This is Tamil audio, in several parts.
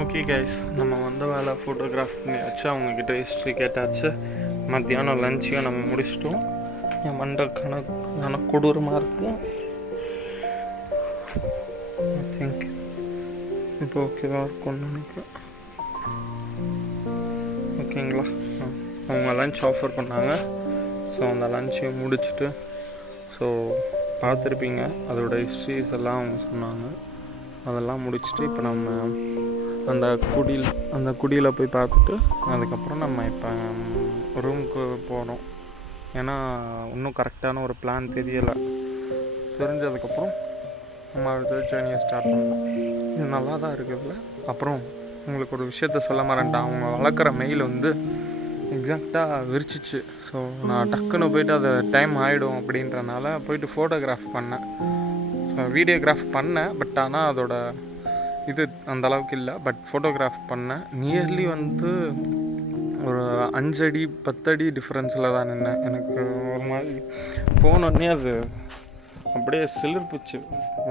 ஓகே கைஸ், நம்ம வந்த வேலை ஃபோட்டோகிராஃப் பண்ணியாச்சு. அவங்கக்கிட்ட ஹிஸ்ட்ரி கேட்டாச்சு. மத்தியானம் லஞ்சையும் நம்ம முடிச்சிட்டோம். என் மண்டை கொடூரமாக இருக்குது. ஐ திங்க் இப்போ ஓகேவா இருக்கும்னு நினைக்கிறேன். ஓகேங்களா? அவங்க லன்ச் ஆஃபர் பண்ணாங்க. ஸோ அந்த லஞ்சையும் முடிச்சுட்டு, ஸோ பார்த்துருப்பீங்க அதோட ஹிஸ்ட்ரிஸ் எல்லாம் அவங்க சொன்னாங்க. அதெல்லாம் முடிச்சுட்டு இப்போ நம்ம அந்த குடியில் போய் பார்த்துட்டு அதுக்கப்புறம் நம்ம இப்போ ரூமுக்கு போகிறோம். ஏன்னா இன்னும் கரெக்டான ஒரு பிளான் தெரிஞ்சதுக்கப்புறம் நம்ம அடுத்த ஜேர்னியை ஸ்டார்ட் பண்ணலாம். இது நல்லா தான் இருக்குதுல்ல. அப்புறம் உங்களுக்கு ஒரு விஷயத்த சொல்ல மாட்டேன்ட்டேன். அவங்க வளர்க்குற மெயில் வந்து எக்ஸாக்டாக விரிச்சிச்சு. ஸோ நான் டக்குன்னு போய்ட்டு அதை டைம் ஆகிடும் அப்படின்றனால போய்ட்டு ஃபோட்டோகிராஃப் பண்ணேன். ஸோ வீடியோகிராஃப் பண்ணேன், பட் ஆனால் அதோட இது அந்தளவுக்கு இல்லை. பட் ஃபோட்டோகிராஃப் பண்ணேன். நியர்லி வந்து ஒரு 5 அடி 10 அடி டிஃப்ரென்ஸில் தான் நின்னேன். எனக்கு ஒரு மாதிரி போனோடனே அது அப்படியே சிலிர்ப்பிச்சு,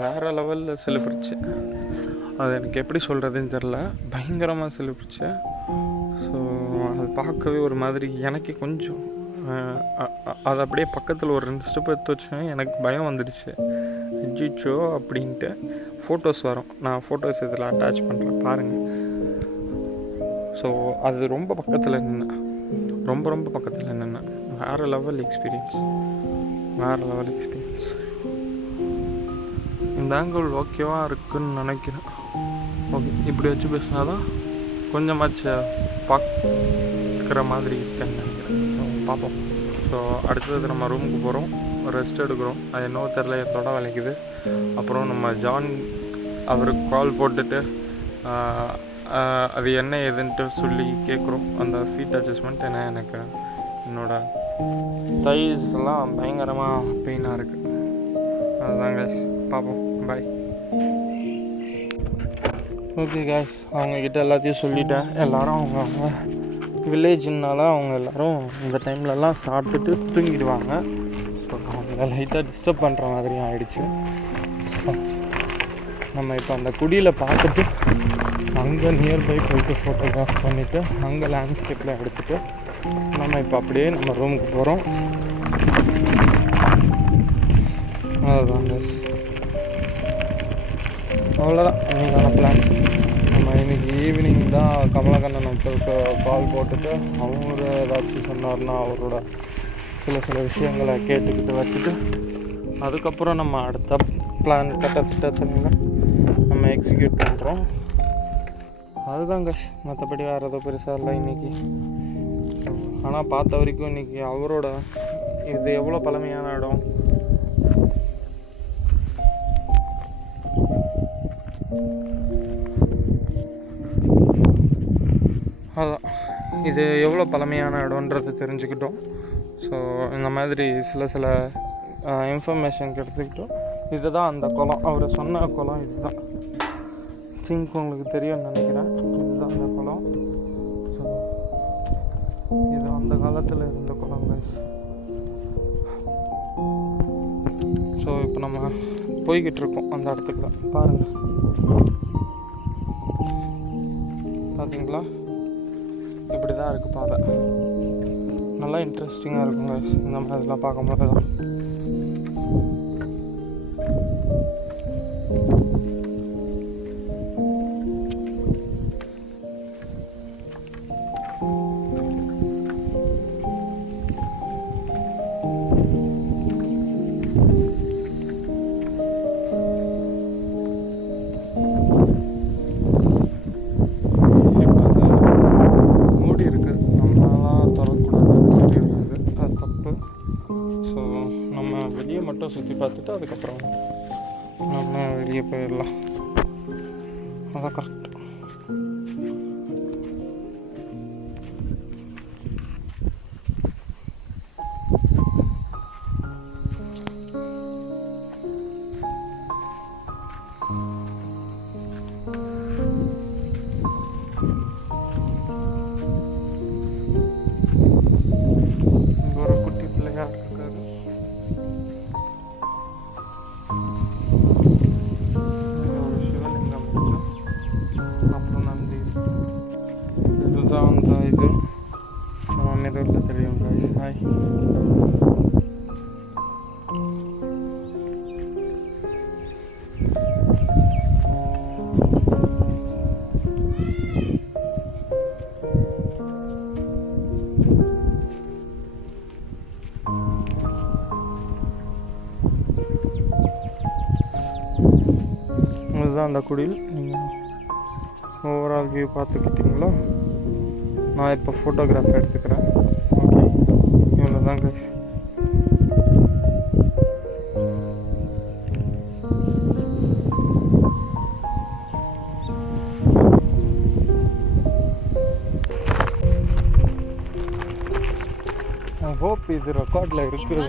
வேறு லெவலில் சிலிர்ப்பிச்சு. அது எனக்கு எப்படி சொல்கிறதுன்னு தெரில, பயங்கரமாக சிலிர்ப்பிச்சு. ஸோ அது பார்க்கவே ஒரு மாதிரி எனக்கே கொஞ்சம் அது அப்படியே பக்கத்தில் ஒரு 2 ஸ்டெப் எடுத்து வச்சேன். எனக்கு பயம் வந்துடுச்சு. அஜிச்சோ அப்படின்ட்டு. ஃபோட்டோஸ் வரும், நான் ஃபோட்டோஸ் இதில் அட்டாச் பண்ணுறேன் பாருங்கள். ஸோ அது ரொம்ப பக்கத்தில் நின்னேன், ரொம்ப பக்கத்தில் நின்னேன். வேறு லெவல் எக்ஸ்பீரியன்ஸ். இந்த ஆங்கிள் ஓகேவாக இருக்குதுன்னு நினைக்கிறேன். ஓகே, இப்படி வச்சு பேசினா தான் கொஞ்சமாச்சு பார்க்குற மாதிரி இருக்குன்னு நினைக்கிறேன். ஸோ பார்ப்போம். ஸோ அடுத்தது நம்ம ரூமுக்கு போகிறோம், ரெஸ்ட் எடுக்கிறோம். அது என்னவோ தெரில, என் தொட வலிக்குது. அப்புறம் நம்ம ஜான் அவருக்கு கால் போட்டுட்டு அது என்ன ஏதுன்ட்டு சொல்லி கேட்குறோம். அந்த சீட் அட்ஜஸ்ட்மெண்ட் எனக்கு என்னோடய தைஸ் எல்லாம் பயங்கரமாக பெயினாக இருக்குது. அதுதான் கைஸ், பார்ப்போம். பாய். ஓகே கைஸ், அவங்கக்கிட்ட எல்லாத்தையும் சொல்லிட்டேன். எல்லோரும் அவங்க வில்லேஜ்னால அவங்க எல்லோரும் இந்த டைம்லலாம் சாப்பிட்டுட்டு தூங்கிடுவாங்க. ஸோ அவங்கள லைட்டாக டிஸ்டர்ப் பண்ணுற மாதிரி ஆகிடுச்சு. ஸோ நம்ம இப்போ அந்த குடியில் பார்த்துட்டு அங்கே நியர்பை போய்ட்டு ஃபோட்டோகிராஃப் பண்ணிவிட்டு அங்கே லேண்ட்ஸ்கேப்பில் எடுத்துகிட்டு நம்ம இப்போ அப்படியே நம்ம ரூமுக்கு போகிறோம். அதுதான் அவ்வளோதான் இன்றைக்கான பிளான். நம்ம இன்றைக்கி ஈவினிங் தான் கமலக்கண்ணன் ஒருத்தருக்கு கால் போட்டுட்டு அவர் ஏதாச்சும் சொன்னார்னா அவரோட சில விஷயங்களை கேட்டுக்கிட்டு வச்சுட்டு அதுக்கப்புறம் நம்ம அடுத்த பிளான் திட்டத்தில் நம்ம எக்ஸிக்யூட் பண்ணுறோம். அதுதாங்க, மற்றபடி வேறு எதோ பெருசாக இல்லை இன்றைக்கி. ஆனால் பார்த்த வரைக்கும் இன்றைக்கி அவரோட இது எவ்வளோ பழமையான இடம், அதான் இது எவ்வளோ பழமையான இடம்ன்றது தெரிஞ்சுக்கிட்டோம். ஸோ இந்த மாதிரி சில இன்ஃபர்மேஷன் எடுத்துக்கிட்டோம். இதுதான் அந்த குளம், அவர் சொன்ன குளம் இதுதான். திங்க் உங்களுக்கு தெரியும்னு நினைக்கிறேன். இதுதான் அந்த குளம். ஸோ இது அந்த காலத்தில் இருந்த குளம் கைஸ். ஸோ இப்போ நம்ம போய்கிட்டு இருக்கோம் அந்த இடத்துக்கு தான். பாருங்கள், பார்த்தீங்களா? இப்படி தான் இருக்குது பாதை. நல்லா இன்ட்ரெஸ்டிங்காக இருக்குங்க இந்த மாதிரிலாம் பார்க்கும்போது தான். சுற்றி பார்த்துட்டு அதுக்கப்புறம் நம்ம வெளியே போயிடலாம். அதான் கரெக்ட். ஒரு குட்டி பிள்ளையா இருக்காரு. அப்புறம் புதுசாக வந்த இது மிரரில் தெரியும் கைஸ். ஹாய். இதுதான் அந்த குடில். நீங்கள் ஓவரால் வியூ பார்த்துக்கிட்டிங்களா? நான் இப்போ ஃபோட்டோகிராஃப் எடுத்துக்கிறேன். ஓகே, இவ்வளோ தான் கைஸ். ஐ ஹோப் இது ரெக்கார்டில் இருக்குது.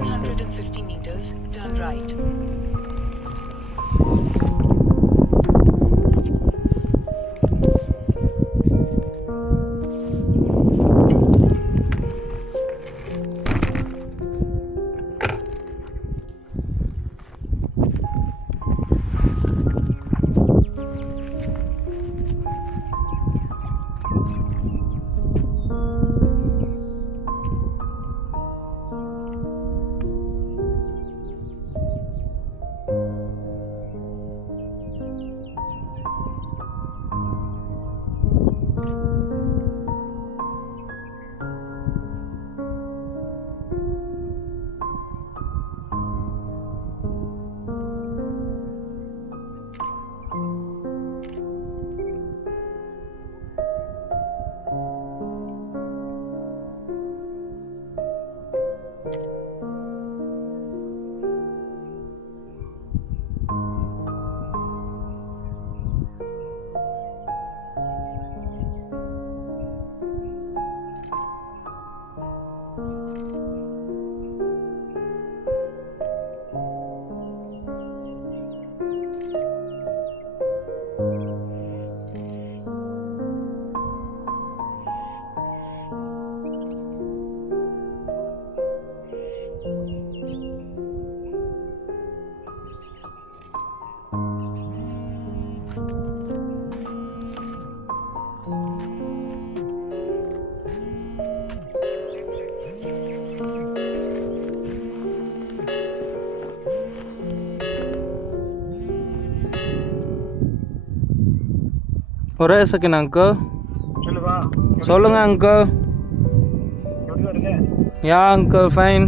ஒரே செகண்ட் அங்கிள். சொல்லுங்கள் அங்கிள். யா அங்கிள், ஃபைன்.